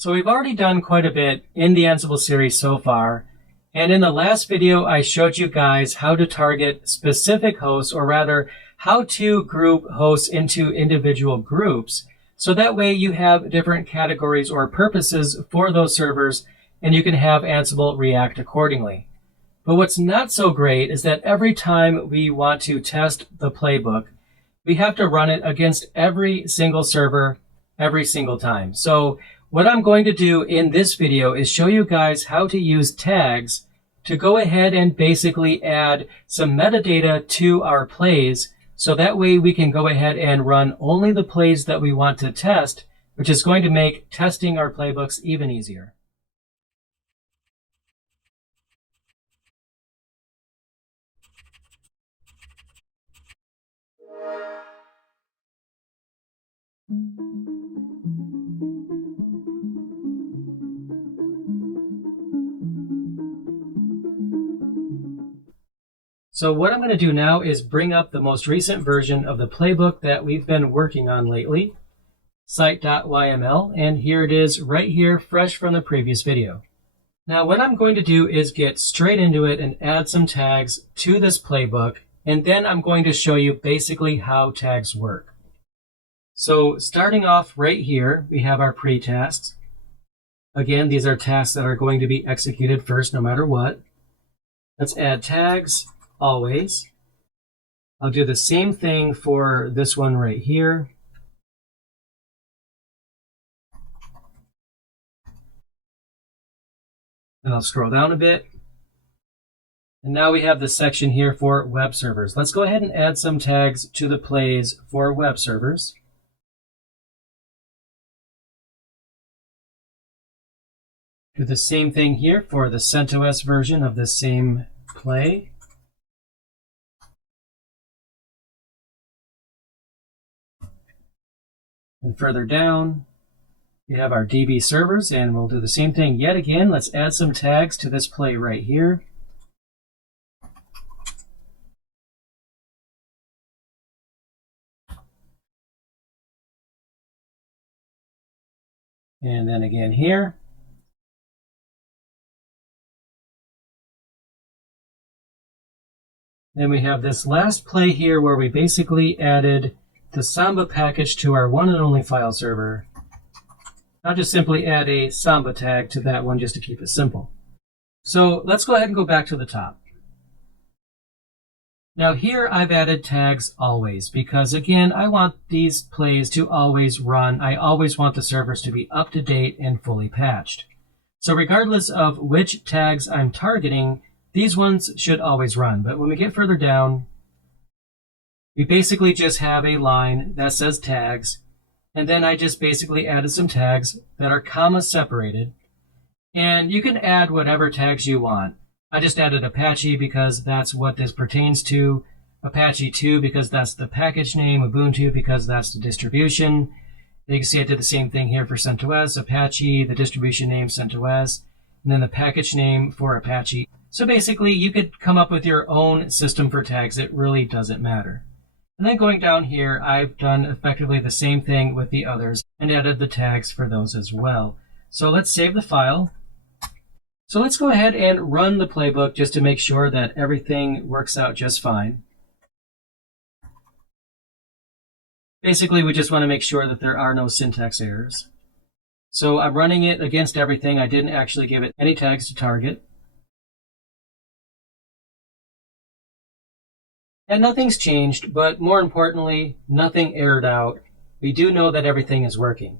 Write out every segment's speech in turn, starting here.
So we've already done quite a bit in the Ansible series so far. And in the last video, I showed you guys how to target specific hosts, or rather, how to group hosts into individual groups. So that way you have different categories or purposes for those servers, and you can have Ansible react accordingly. But what's not so great is that every time we want to test the playbook, we have to run it against every single server every single time. So what I'm going to do in this video is show you guys how to use tags to go ahead and basically add some metadata to our plays, so that way we can go ahead and run only the plays that we want to test, which is going to make testing our playbooks even easier. So what I'm going to do now is bring up the most recent version of the playbook that we've been working on lately, site.yml, and here it is right here, fresh from the previous video. Now what I'm going to do is get straight into it and add some tags to this playbook, and then I'm going to show you basically how tags work. So starting off right here, we have our pre-tasks. Again, these are tasks that are going to be executed first no matter what. Let's add tags. Always. I'll do the same thing for this one right here. And I'll scroll down a bit. And now we have the section here for web servers. Let's go ahead and add some tags to the plays for web servers. Do the same thing here for the CentOS version of the same play. And further down, we have our DB servers, and we'll do the same thing yet again. Let's add some tags to this play right here. And then again here. Then we have this last play here where we basically added the Samba package to our one and only file server. I'll just simply add a Samba tag to that one just to keep it simple. So let's go ahead and go back to the top. Now here I've added tags always because, again, I want these plays to always run. I always want the servers to be up to date and fully patched. So regardless of which tags I'm targeting, these ones should always run. But when we get further down, we basically just have a line that says tags, and then I just basically added some tags that are comma separated, and you can add whatever tags you want. I just added Apache because that's what this pertains to, Apache 2 because that's the package name, Ubuntu because that's the distribution. You can see I did the same thing here for CentOS, Apache, the distribution name CentOS, and then the package name for Apache. So basically you could come up with your own system for tags. It really doesn't matter. And then going down here, I've done effectively the same thing with the others and added the tags for those as well. So let's save the file. So let's go ahead and run the playbook just to make sure that everything works out just fine. Basically, we just want to make sure that there are no syntax errors. So I'm running it against everything. I didn't actually give it any tags to target. And nothing's changed, but more importantly, nothing errored out. We do know that everything is working.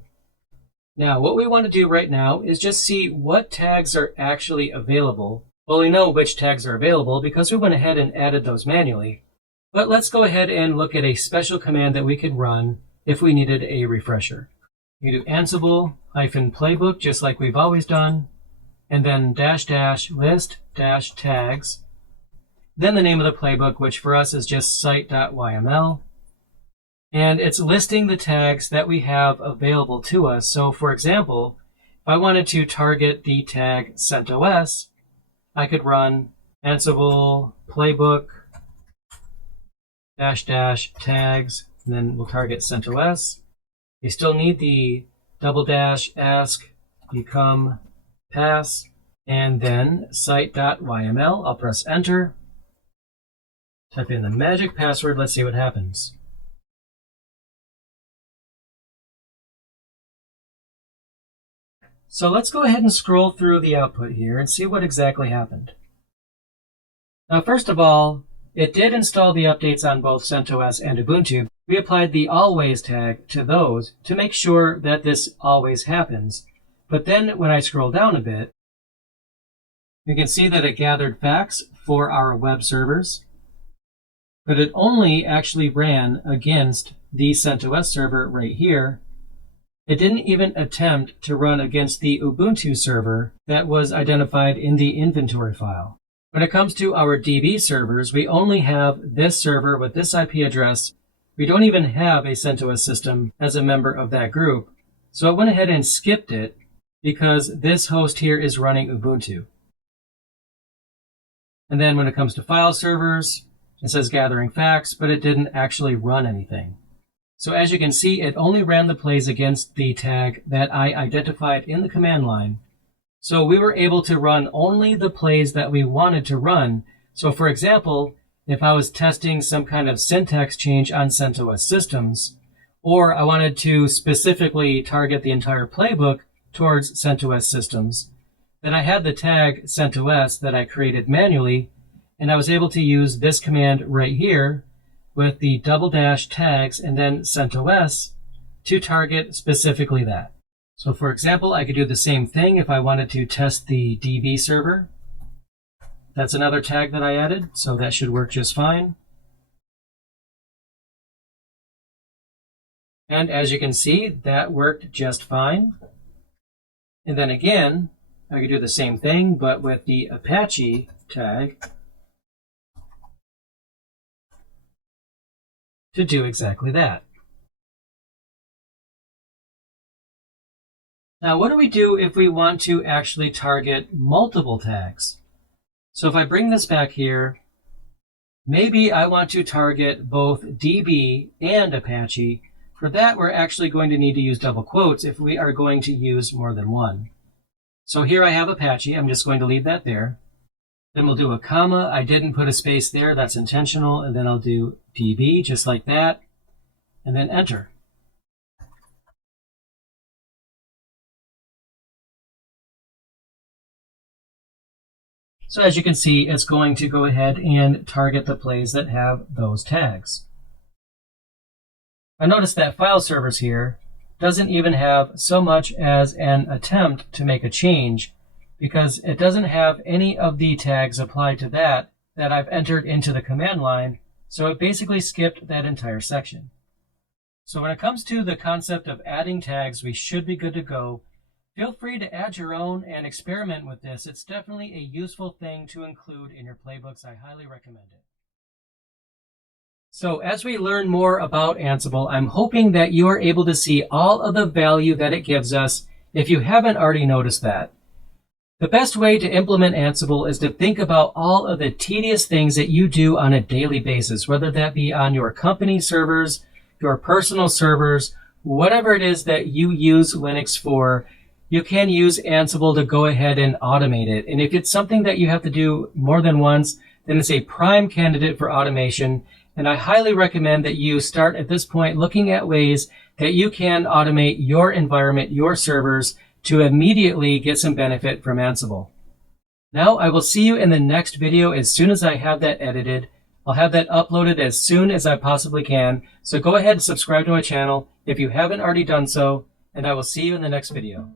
Now, what we want to do right now is just see what tags are actually available. Well, we know which tags are available because we went ahead and added those manually. But let's go ahead and look at a special command that we could run if we needed a refresher. You do Ansible -playbook, just like we've always done, and then --list -tags. Then the name of the playbook, which for us is just site.yml. And it's listing the tags that we have available to us. So for example, if I wanted to target the tag CentOS, I could run Ansible playbook --tags, and then we'll target CentOS. You still need the --ask become pass, and then site.yml. I'll press enter. Type in the magic password. Let's see what happens. So let's go ahead and scroll through the output here and see what exactly happened. Now, first of all, it did install the updates on both CentOS and Ubuntu. We applied the always tag to those to make sure that this always happens. But then when I scroll down a bit, you can see that it gathered facts for our web servers, but it only actually ran against the CentOS server right here. It didn't even attempt to run against the Ubuntu server that was identified in the inventory file. When it comes to our DB servers, we only have this server with this IP address. We don't even have a CentOS system as a member of that group. So I went ahead and skipped it because this host here is running Ubuntu. And then when it comes to file servers, it says gathering facts, but it didn't actually run anything. So as you can see, it only ran the plays against the tag that I identified in the command line. So we were able to run only the plays that we wanted to run. So for example, if I was testing some kind of syntax change on CentOS systems, or I wanted to specifically target the entire playbook towards CentOS systems, then I had the tag CentOS that I created manually, and I was able to use this command right here with the # tags and then CentOS to target specifically that. So for example, I could do the same thing if I wanted to test the DB server. That's another tag that I added, so that should work just fine. And as you can see, that worked just fine. And then again, I could do the same thing, but with the Apache tag to do exactly that. Now, what do we do if we want to actually target multiple tags? So if I bring this back here, maybe I want to target both DB and Apache. For that, we're actually going to need to use double quotes if we are going to use more than one. So here I have Apache. I'm just going to leave that there. Then we'll do a comma. I didn't put a space there. That's intentional. And then I'll do DB just like that. And then enter. So as you can see, it's going to go ahead and target the plays that have those tags. I noticed that file servers here doesn't even have so much as an attempt to make a change because it doesn't have any of the tags applied to that I've entered into the command line, so it basically skipped that entire section. So when it comes to the concept of adding tags, we should be good to go. Feel free to add your own and experiment with this. It's definitely a useful thing to include in your playbooks. I highly recommend it. So as we learn more about Ansible, I'm hoping that you are able to see all of the value that it gives us if you haven't already noticed that. The best way to implement Ansible is to think about all of the tedious things that you do on a daily basis, whether that be on your company servers, your personal servers, whatever it is that you use Linux for. You can use Ansible to go ahead and automate it. And if it's something that you have to do more than once, then it's a prime candidate for automation. And I highly recommend that you start at this point looking at ways that you can automate your environment, your servers, to immediately get some benefit from Ansible. Now I will see you in the next video as soon as I have that edited. I'll have that uploaded as soon as I possibly can. So go ahead and subscribe to my channel if you haven't already done so, and I will see you in the next video.